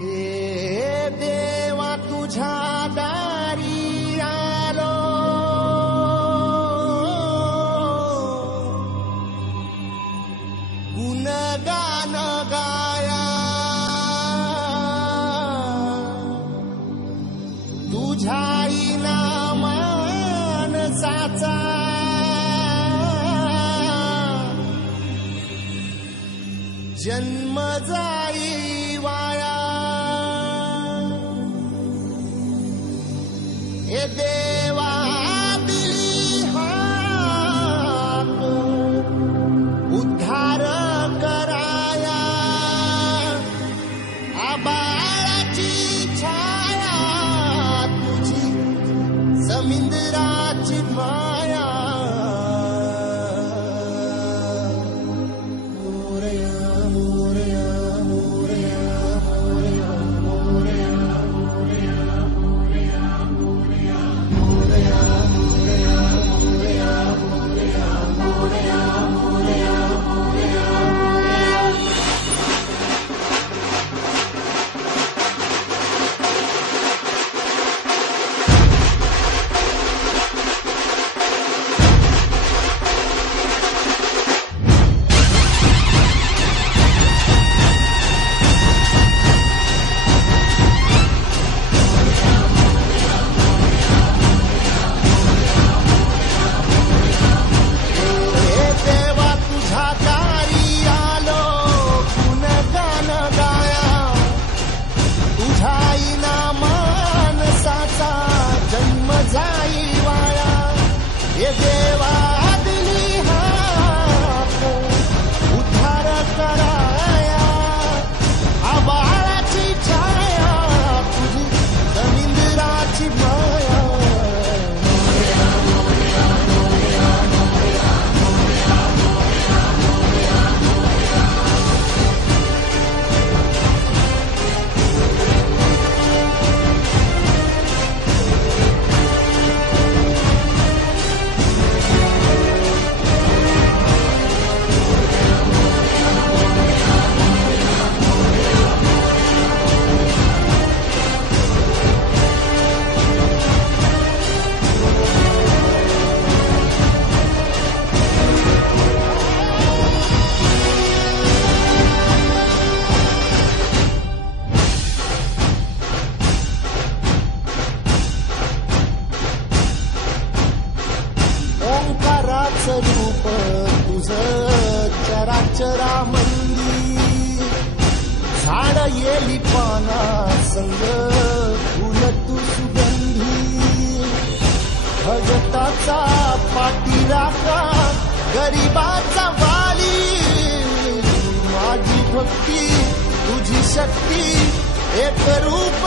हे देवा तुझ्या दारी आलो, गुणगान गाया तुझ्या इनामानसाचा जन्म जाई वाया। हे देवा दिली हाक उद्धार कराया, आबाळाची छाया तुझी समिंदराची माया। हे देवा दिली हाक उद्धार कराया, आबाळाची छाया तुझी समिंदराची माया। रूप तुझं चराचरामंदी, झाड येली पाना संग फुल तू सुगंधी, भगताचा पाठीराखा गरिबाचा वाली, माझी भक्ती तुझी शक्ती एक रूप